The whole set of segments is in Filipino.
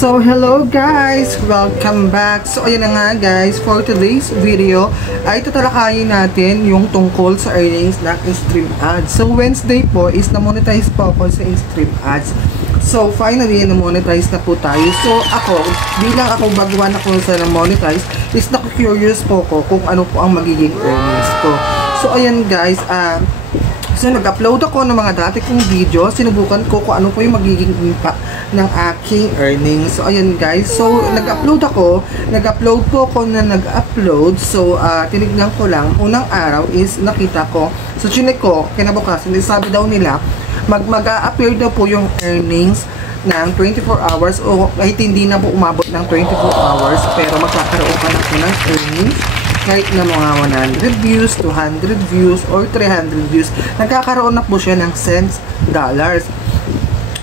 So hello guys, welcome back. So ayan na nga guys, for today's video ay tatalakayin natin yung tungkol sa earnings ng in-stream ads. So Wednesday po is na-monetize po ako sa in-stream ads. So finally na-monetize na po tayo. So ako, bilang ako baguhan ako sa na-monetize, is naku-curious po ko kung ano po ang magiging earnings ko. So ayan guys, so nag-upload ako ng mga dati kong video, sinubukan ko kung ano po yung magiging impact ng aking earnings. So ayan guys, so nag-upload po ako na nag-upload. So tinignan ko lang, unang araw is nakita ko, so chinek ko, kinabukasan, sabi daw nila, mag-a-appear daw po yung earnings ng 24 hours o kahit hindi na po umabot ng 24 hours, pero magkakaroon ka na po ng earnings kahit na mga 100 views, 200 views, or 300 views, nagkakaroon na po siya ng cents, dollars.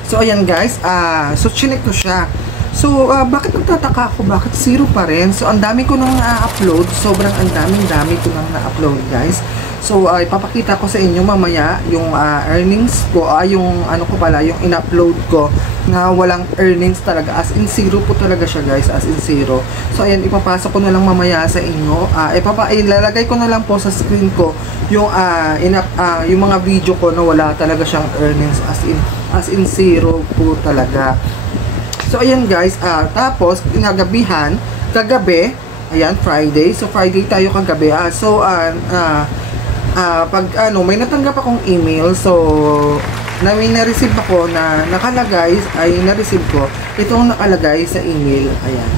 So ayan guys, so chinek ko siya. So bakit nagtataka ako, bakit zero pa rin? So ang dami ko nang na-upload, sobrang ang dami ko nang na-upload guys. So ipapakita ko sa inyo mamaya yung earnings ko, yung ano ko pala, yung in-upload ko na walang earnings talaga, as in zero po talaga siya guys, as in zero. So ayan, ipapasok ko na lang mamaya sa inyo, ilalagay ko na lang po sa screen ko yung yung mga video ko na wala talaga siyang earnings, as in zero po talaga. So ayan guys, tapos kagabi, ayan, Friday. So Friday tayo kagabi. Pag may natanggap akong email, so may na-receive ako na nakalagay, na-receive ko itong nakalagay sa email. Ayan.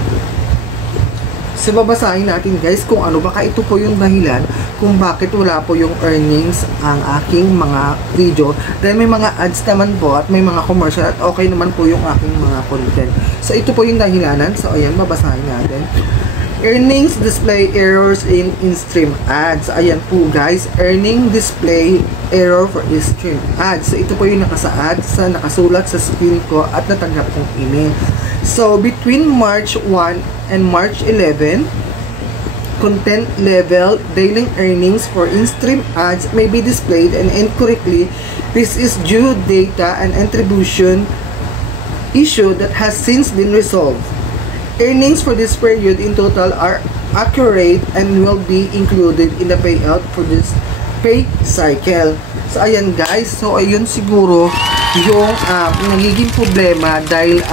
So babasahin natin guys kung ano, baka ito po yung dahilan kung bakit wala po yung earnings ang aking mga video, dahil may mga ads naman po at may mga commercial at okay naman po yung aking mga content. So ito po yung dahilanan. So ayan, babasahin natin. Earnings display errors in in-stream ads. Ayan po guys, earning display error for in-stream ads. So ito po yung nakasulat sa screen ko at natanggap kong email. So between March 1 and March 11, content level daily earnings for in-stream ads may be displayed and incorrectly. This is due data and attribution issue that has since been resolved. Earnings for this period in total are accurate and will be included in the payout for this pay cycle. So ayan guys, so ayun siguro yung nagiging problema dahil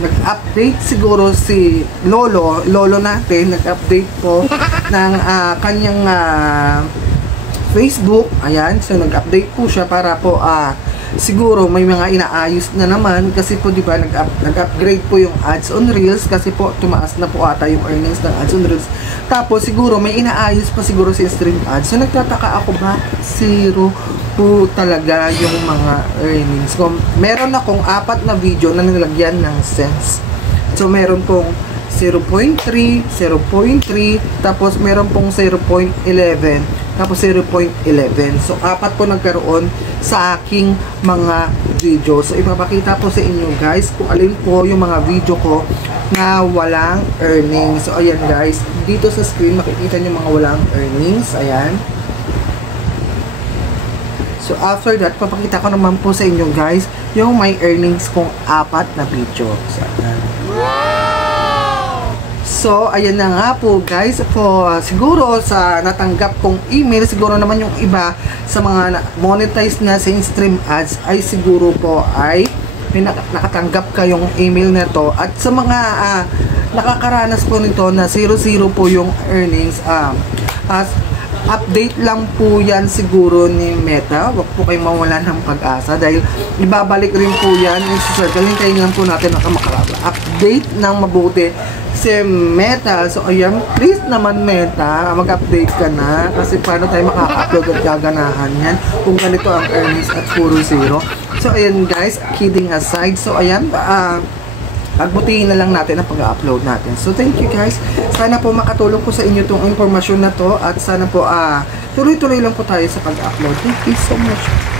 nag-update siguro si lolo natin, nag-update po ng kanyang Facebook. Ayan, so nag-update po siya para po siguro may mga inaayos na naman, kasi po diba nag-upgrade po yung ads on reels, kasi po tumaas na po ata yung earnings ng ads on reels. Tapos siguro may inaayos pa siguro sa stream ads. So nagtataka ako, bakit zero po talaga yung mga earnings ko. Meron akong 4 na video na nilagyan ng cents. So meron pong 0.3, 0.3, tapos meron pong 0.11, tapos 0.11. So 4 po nagkaroon sa aking mga video. So ipapakita po sa inyo guys kung alin po yung mga video ko na walang earnings. So ayan guys, dito sa screen makikita nyo mga walang earnings. Ayan. So after that, papakita ko naman po sa inyo guys yung may earnings kong 4 na video. So ayan. So, ayan na nga po guys, po siguro sa natanggap kong email, siguro naman yung iba sa mga monetize na sa in-stream ads ay siguro po ay may nakatanggap kayong email na to. At sa mga nakakaranas po nito na 0-0 po yung earnings, as update lang po yan siguro ni Meta. Huwag po kayong mawalan ng pag-asa dahil ibabalik rin po yan. Hintayin lang po natin na update ng mabuti si Meta. So ayan, please naman Meta, mag-update ka na, kasi paano tayo makaka-upload at gaganahan yan kung ganito ang earnings at puro zero. So ayan guys, kidding aside, so ayan, pagbutihin na lang natin ang pag-upload natin. So thank you guys, sana po makatulong ko sa inyo itong informasyon na to, at sana po tuloy-tuloy lang po tayo sa pag-upload. Thank you so much.